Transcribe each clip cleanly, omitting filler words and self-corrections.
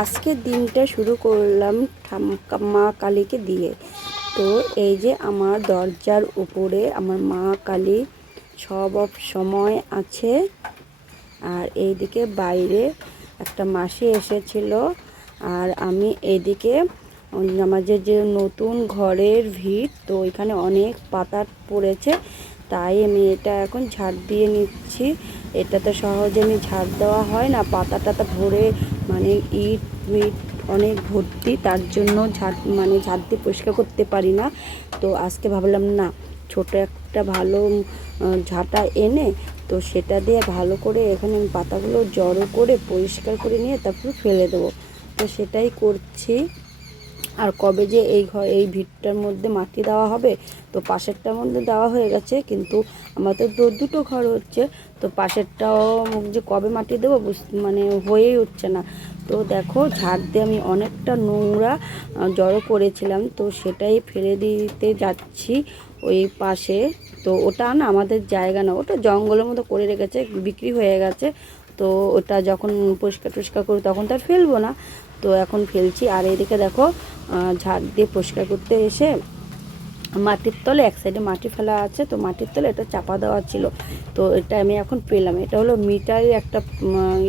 আজকের দিনটা শুরু করলাম মা কালীকে দিয়ে। তো এই যে আমার দরজার উপরে আমার মা কালী সব সময় আছে। আর এইদিকে বাইরে একটা মাসি এসেছিল। আর আমি এইদিকে আমাদের যে নতুন ঘরের ভিত, তো এখানে অনেক পাতা পড়েছে, তাই আমি এটা এখন ঝাড় দিয়ে নিচ্ছি। এটাতে সহজে আমি ঝাড় দেওয়া হয় না, পাতা টাতা ভরে মানে ইট মিট অনেক ভর্তি, তার জন্য ঝাড় দিয়ে পরিষ্কার করতে পারি না। তো আজকে ভাবলাম না, ছোট একটা ভালো ঝাঁটা এনে তো সেটা দিয়ে ভালো করে এখানে পাতাগুলো জড়ো করে পরিষ্কার করে নিয়ে তারপর ফেলে দেবো। তো সেটাই করছি। আর কবে যে এই ভিটটার মধ্যে মাটি দেওয়া হবে, তো পাশেরটার মধ্যে দেওয়া হয়ে গেছে, কিন্তু আমাদের দুটো ঘর হচ্ছে, তো পাশেরটাও যে কবে মাটি দেবো হয়েই উঠছে না। তো দেখো ঝাড় দিয়ে আমি অনেকটা নোংরা জড়ো করেছিলাম, তো সেটাই ফেলে দিতে যাচ্ছি ওই পাশে। তো ওটা না আমাদের জায়গা না, ওটা জঙ্গলের মতো করে রেখেছে, বিক্রি হয়ে গেছে। তো ওটা যখন পরিষ্কার করি তখন তো আর ফেলবো না, তো এখন ফেলছি। আর এদিকে দেখো ঝাড় দিয়ে পরিষ্কার করতে এসে মাটির তলে এক সাইডে মাটি ফেলা আছে, তো মাটির তলে এটা চাপা দেওয়া ছিল, তো এটা আমি এখন পেলাম। এটা হলো মিটারের একটা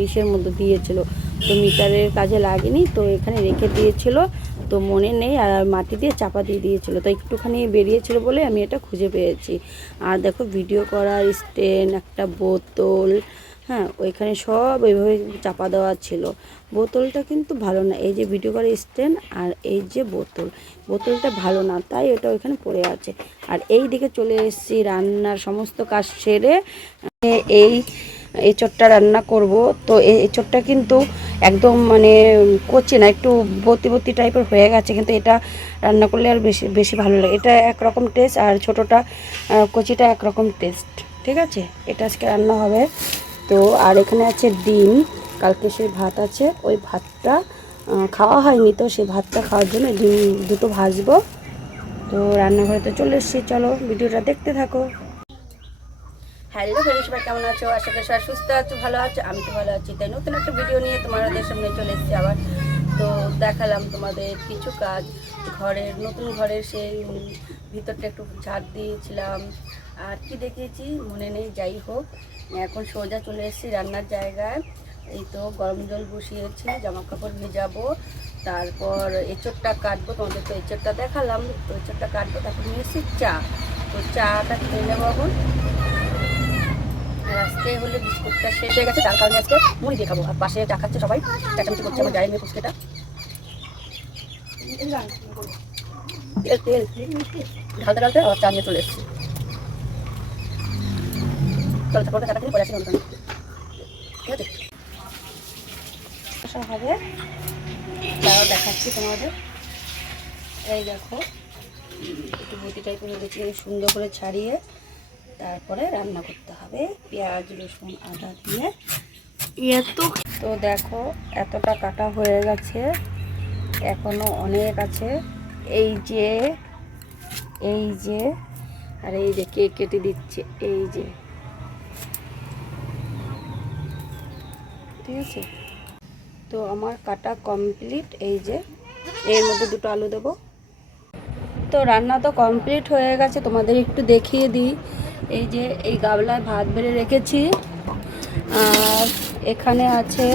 ইসের মধ্যে দিয়েছিল, তো মিটারের কাজে লাগেনি, তো এখানে রেখে দিয়েছিল, তো মনে নেই, আর মাটি দিয়ে চাপা দিয়ে দিয়েছিল, তো একটুখানি বেরিয়েছিল বলে আমি এটা খুঁজে পেয়েছি। আর দেখো ভিডিও করার স্ট্যান্ড, একটা বোতল, হ্যাঁ ওইখানে সব এইভাবে চাপা দেওয়া ছিল। বোতলটা কিন্তু ভালো না, এই যে ভিডিও করার স্ট্যান্ড আর এই যে বোতলটা ভালো না, তাই এটা ওইখানে পড়ে আছে। আর এই দিকে চলে এসেছি রান্নার সমস্ত কাজ সেরে। এই এঁচোড়টা রান্না করব। তো এই এঁচোড়টা কিন্তু একদম কচি না, একটু বতি বতি টাইপের হয়ে গেছে, কিন্তু এটা রান্না করলে আর বেশি বেশি ভালো লাগে। এটা একরকম টেস্ট, আর ছোটোটা কচিটা একরকম টেস্ট। ঠিক আছে, এটা আজকে রান্না হবে। তো আর এখানে আছে ডিম, কালকে সেই ভাত আছে, ওই ভাতটা খাওয়া হয়নি, তো সেই ভাতটা খাওয়ার জন্য ডিম দুটো ভাজবো। তো রান্নাঘরে তো চলে এসেছি, চলো ভিডিওটা দেখতে থাকো। হ্যালো ফ্রেন্ডস, সবাই কেমন আছো? আশা করি সবাই সুস্থ আছো, ভালো আছো। আমি তো ভালো আছি, তাই নতুন একটা ভিডিও নিয়ে তোমাদের সামনে চলে এসেছি আবার। তো দেখালাম তোমাদের কিছু কাজ নতুন ঘরের সেই ভিতরটা একটু ঝাড় দিয়েছিলাম, আর কি দেখিয়েছি মনে নেই, যাই হোক। এখন সোজা চলে এসেছি রান্নার জায়গায়। এই তো গরম জল বসিয়েছি, জামা কাপড় ভেজাবো, তারপর এঁচোড়টা কাটবো। তোমাদের তো এঁচোড়টা দেখালাম, তো এঁচোড়টা কাটবো, তারপর নিয়ে এসেছি চা। তো চাটা খেয়ে নেবো এখন। আর আজকে হলে বিস্কুটটা শেষ হয়ে গেছে, তার কারণে আজকে মুড়ি দিয়ে খাবো। আর পাশে চা খাচ্ছে সবাই, চাচামিচি করছে আমার জায়ের মেয়ে ফুচকেটা। তেল ঢালতে ঢালতে আবার চা নিয়ে চলে এসেছি। চলো চাপড়টা চাটা কিনে পরে আসি অনুষ্ঠানে, ঠিক আছে? হবে তারাও দেখাচ্ছি তোমাদের। এই দেখো একটু বটি টাইপের দেখি, সুন্দর করে ছাড়িয়ে তারপরে রান্না করতে হবে পেঁয়াজ রসুন আদা দিয়ে। তো দেখো এতটা কাটা হয়ে গেছে, এখনো অনেক আছে। এই যে আর এই যে কেক কেটে দিচ্ছে, এই যে, ঠিক আছে। তো আমার কাটা কমপ্লিট, এই যে এর মধ্যে দুটো আলু দেবো। তো রান্না তো কমপ্লিট হয়ে গেছে, তোমাদের একটু দেখিয়ে দিই। এই যে এই গামলায় ভাত বেড়ে রেখেছি, আর এখানে আছে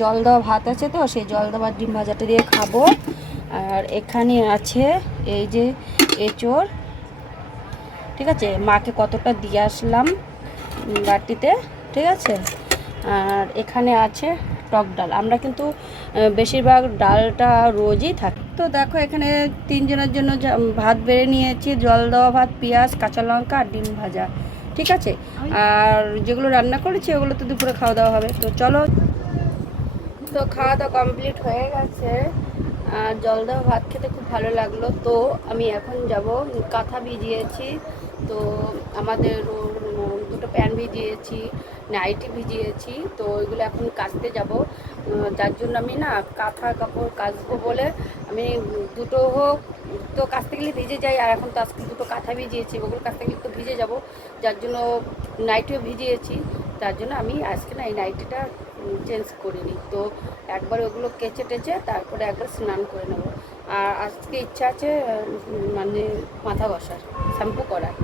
জল দেওয়া ভাত আছে, তো সেই জল দেওয়া ডিম ভাজাটা দিয়ে খাবো। আর এখানে আছে এই যে এঁচোড়, ঠিক আছে, মাকে কতটা দিয়ে আসলাম বাটিতে, ঠিক আছে। আর এখানে আছে টক ডাল, আমরা কিন্তু বেশিরভাগ ডালটা রোজই থাকে। তো দেখো এখানে তিনজনের জন্য ভাত বেড়ে নিয়েছি, জল দেওয়া ভাত, পেঁয়াজ কাঁচা লঙ্কা আর ডিম ভাজা, ঠিক আছে। আর যেগুলো রান্না করেছি ওগুলো তো দুপুরে খাওয়া দাওয়া হবে। তো চলো, তো খাওয়া দাওয়া কমপ্লিট হয়ে গেছে, আর জল দেওয়া ভাত খেতে খুব ভালো লাগলো। তো আমি এখন যাব, কাঁথা ভিজিয়েছি, তো আমাদের দুটো প্যান্ট ভিজিয়েছি, নাইটি ভিজিয়েছি, তো ওইগুলো এখন কাচতে যাব। যার জন্য আমি না কাঁথা কাপড় কাচবো বলে আমি দুটো হোক তো কাচতে গেলে ভিজে যাই, আর এখন তো আজকে দুটো কাঁথা ভিজিয়েছি, ওগুলো কাচতে গেলে তো ভিজে যাব, যার জন্য নাইটিও ভিজিয়েছি। তার জন্য আমি আজকে না এই নাইটিটা চেঞ্জ করিনি, তো একবার ওগুলো কেচে টেচে তারপরে একবার স্নান করে নেব। আর আজকে ইচ্ছা আছে মানে মাথা ঘষার, শ্যাম্পু করার।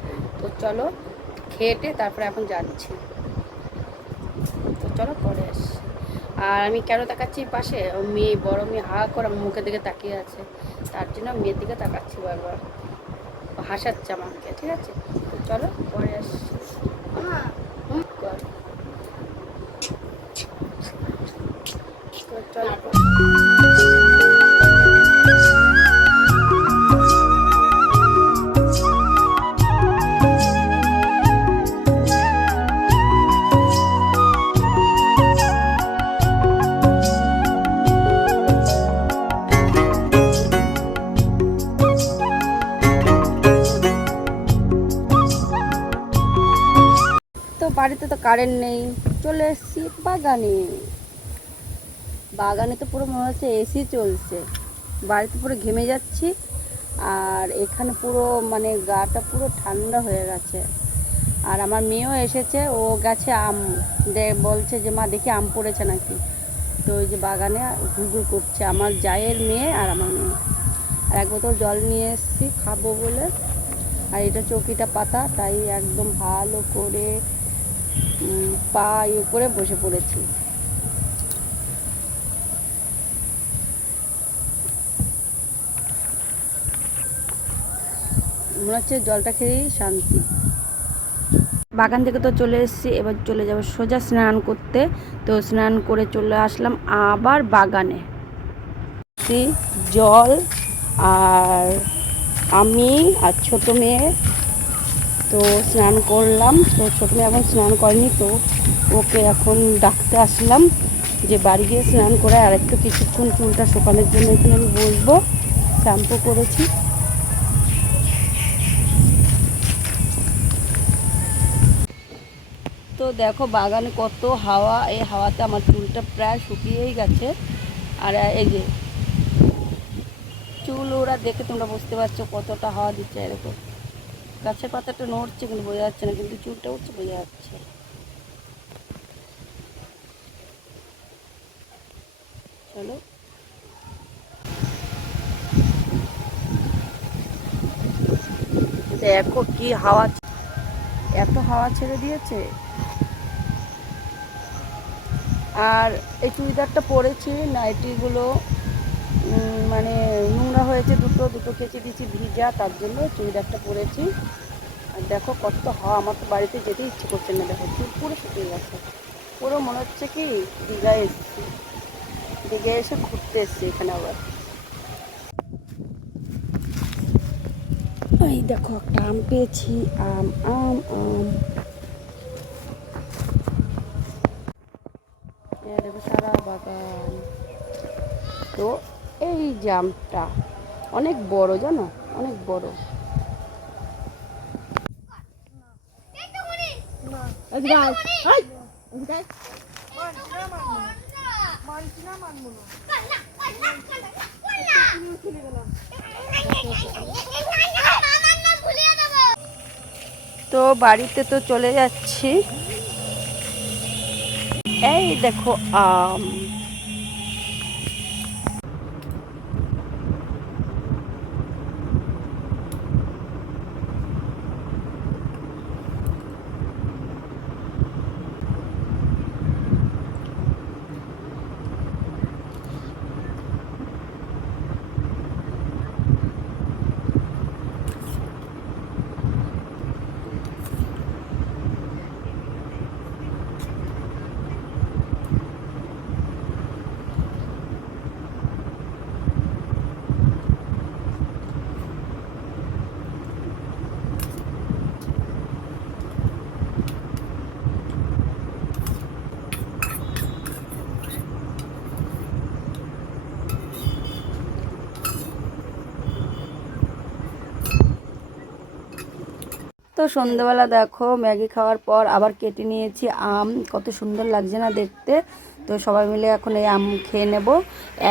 তো চলো খেয়েটে তারপরে এখন যাচ্ছি। তো চলো পরে আসছি। আর আমি কেন তাকাচ্ছি পাশে, মেয়ে বড় মেয়ে হা করে আমার মুখের দিকে তাকিয়ে আছে, তার জন্য মেয়ের দিকে তাকাচ্ছি বারবার, হাসাচ্ছে আমাকে। ঠিক আছে, তো চলো পরে আসছি। কর তো চলো। তো বাড়িতে তো কারেন্ট নেই, চলে এসেছি বাগানে। বাগানে তো পুরো মনে হচ্ছে এসি চলছে, বাড়িতে পুরো ঘেমে যাচ্ছি। আর এখানে পুরো মানে গাটা পুরো ঠান্ডা হয়ে গেছে। আর আমার মেয়েও এসেছে, ও গেছে আম বলছে যে মা দেখি আম পড়েছে নাকি। তো ওই যে বাগানে ঘুরঘুর করছে আমার জায়ের মেয়ে আর আমার মেয়ে। আর এক বোতল জল নিয়ে এসেছি খাবো বলে। আর এটা চৌকিটা পাতা, তাই একদম ভালো করে পা ইয়ে করে বসে পড়েছি। মনে হচ্ছে জলটা খেয়েই শান্তি। বাগান থেকে তো চলে এসেছি, এবার চলে যাব সোজা স্নান করতে। তো স্নান করে চলে আসলাম আবার বাগানে। জল আর আমি আর ছোটো মেয়ে তো স্নান করলাম। তো ছোটো মেয়ে এখন স্নান করেনি, তো ওকে এখন ডাকতে আসলাম যে বাড়ি গিয়ে স্নান করে আর একটু কিছুক্ষণ চুলটা শুকানোর জন্য এখানে আমি বসবো। শ্যাম্পু করেছি। তো দেখো বাগানে কত হাওয়া, এই হাওয়াতে আমার চুলটা প্রায় শুকিয়েই গেছে। আর এই যে চুল ওরা দেখে তোমরা বুঝতে পারছো কতটা হাওয়া দিচ্ছে। এরকম গাছের পাতাটা নড়ছে কিন্তু বোঝা যাচ্ছে না, কিন্তু চুলটা উঠছে বোঝা যাচ্ছে। চলো দেখো কি হাওয়া, এত হাওয়া ছেড়ে দিয়েছে। আর এই চুড়িদারটা পরেছি, নাইটিগুলো মানে নোংরা হয়েছে, দুটো কেচে দিয়েছি ভিজা, তার জন্য চুড়িদারটা পরেছি। আর দেখো কত হাওয়া, আমার তো বাড়িতে যেতে ইচ্ছে করছে না। দেখো চুল পুরো শুকিয়ে গেছে, পুরো মনে হচ্ছে কি দীঘায় এসেছি, দীঘায় এসে ঘুরতে এসেছি এখানে আবার। এই দেখো একটা আম পেয়েছি, আম আম আম। দেখো সারা বাগান। তো এই জামটা অনেক বড়, জানো অনেক বড়। তো বাড়িতে তো চলে যাচ্ছি। এই দেখো আম। তো সন্ধ্যেবেলা দেখো ম্যাগি খাওয়ার পর আবার কেটে নিয়েছি আম, কত সুন্দর লাগছে না দেখতে। তো সবাই মিলে এখন এই আম খেয়ে নেব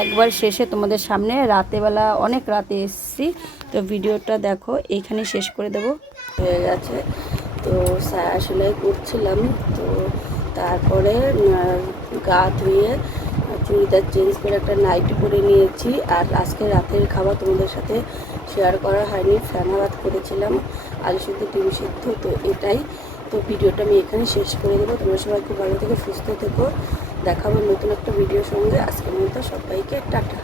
একবার শেষে তোমাদের সামনে। রাতেবেলা অনেক রাতে এসেছি, তো ভিডিওটা দেখো এইখানে শেষ করে দেব। হয়ে গেছে, তো সায়া সেলাই করছিলাম, তো তারপরে গা ধুয়ে চুড়িদার চেঞ্জ করে একটা নাইটি পরে নিয়েছি। আর আজকে রাতের খাবার তোমাদের সাথে শেয়ার করা হয়নি, ফেনা ভাত করেছিলাম, আলু সিদ্ধ, ডিম সিদ্ধ। তো এটাই, তো ভিডিওটা আমি এখানে শেষ করে দেবো। তোমরা সবাই খুব ভালো থেকো, সুস্থ থেকো, দেখাবো নতুন একটা ভিডিওর সঙ্গে। আজকের মতো সবাইকে টাটা।